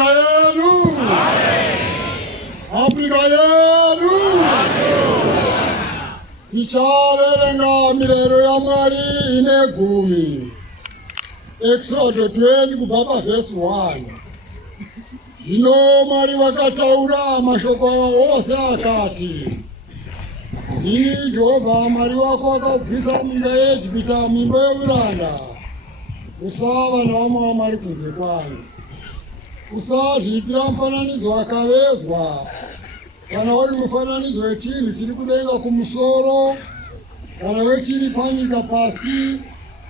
yenu Afrika yenu tichaverenga mirayiro yaMwari ine gumi. Exodus 20 kubva pavhesi 1. Zvino Mwari vakataura mashoko aya ose akati, ndini Jehovha Mwari wako akabvisa nyika yeIjipita, mimba youranda. Usava navamwe vaMwari kunze kwangu. Usazviitira mufananidzo wakavezwa, kana uri mufananidzo wechinhu chiri kudenga kumusoro, kana wechiri panyika pasi,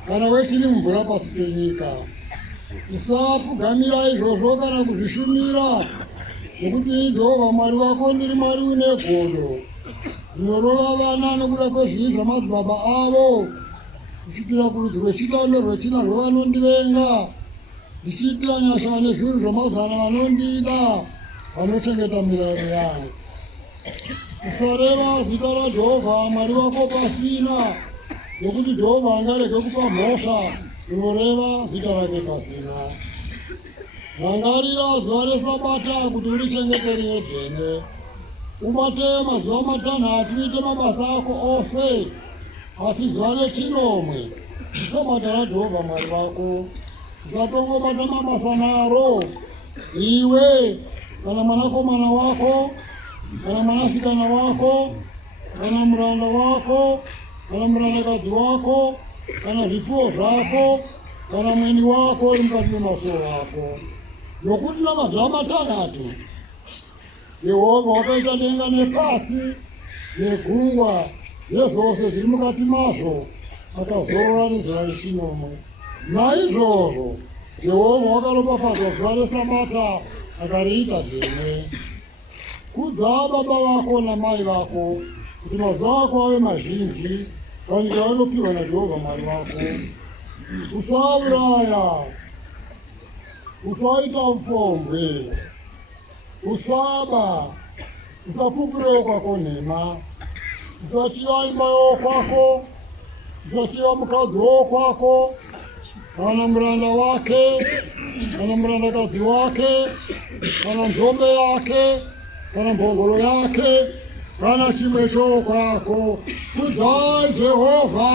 kana wechiri mumvura pasi penyika. Usapfugamira izvozvo kana kuzvishumira, nokuti Jehovha Mwari wako ndiri Mwari une godo, ndinorova vana nokuda kwezvivi zvamadzibaba avo, kusvikira kurudzi rwechitano rwechina rwevanondivenga, ndichiitira nyasha nezviuru zvamazana vanondida, vanochengeta mirayiro yangu. Usareva zita raJehovha Mwari wako pasina, nokuti Jehovha angarege kupa mhosva unoreva zita rake pasina. Rangarira zuva reSabata kuti urichengete rive dzvene. Ubate mazuva matanhatu uite mabasa ako ose, asi zuva rechinomwe iSabata raJehovha Mwari wako. Usatongobata mabasa naro, iwe kana mwanakomana wako, kana mwanasikana wako, kana muranda wako, kana murandakadzi wako, kana zvipfuwo zvako, kana mweni wako uri mukati memasuo ako. Nokuti namazuva matanhatu Jehovha wakaita denga nepasi negungwa nezvose zviri mukati mazvo, akazorora nezuva rechinomwe. Naizvozvo Jehovha wakaropafadza zuva reSabata akariita dzvene. Kudza baba vako namai vako, kuti mazuva ako ave mazhinji panyika yaunopiwa naJehovha Mwari wako. Usauraya, usaita upombwe, usaba, usapupura kwako nhema, usachiva imba yokwako, usachiva mukadzi wokwako, kana muranda wake, kana murandakadzi wake, kana nzombe yake, kana mbongoro yake, kana chimwe chokwako. Kudza Jehovha,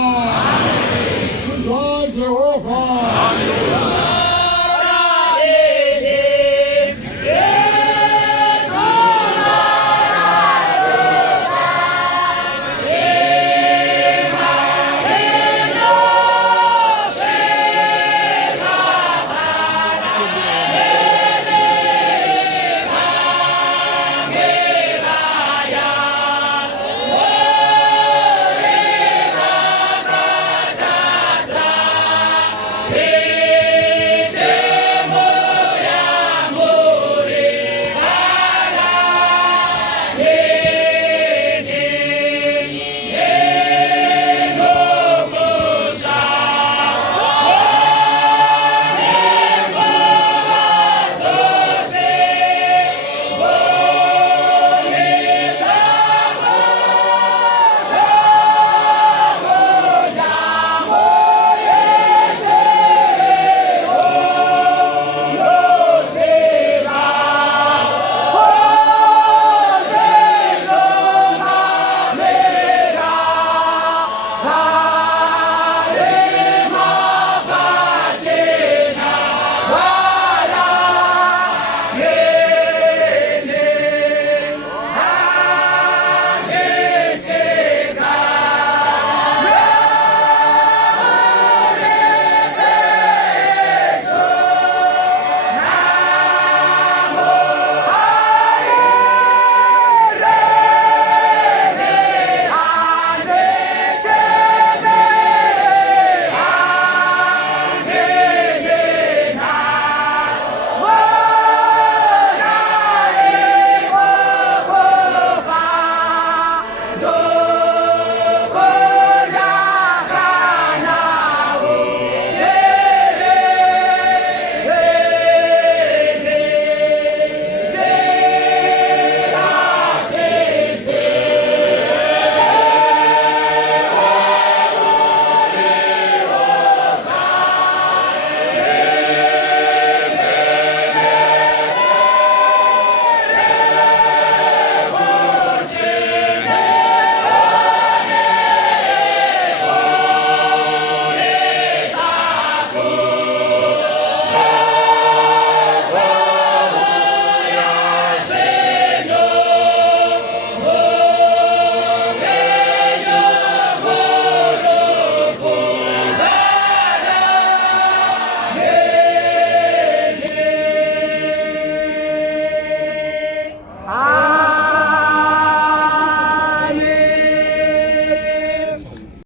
kudza Jehovha.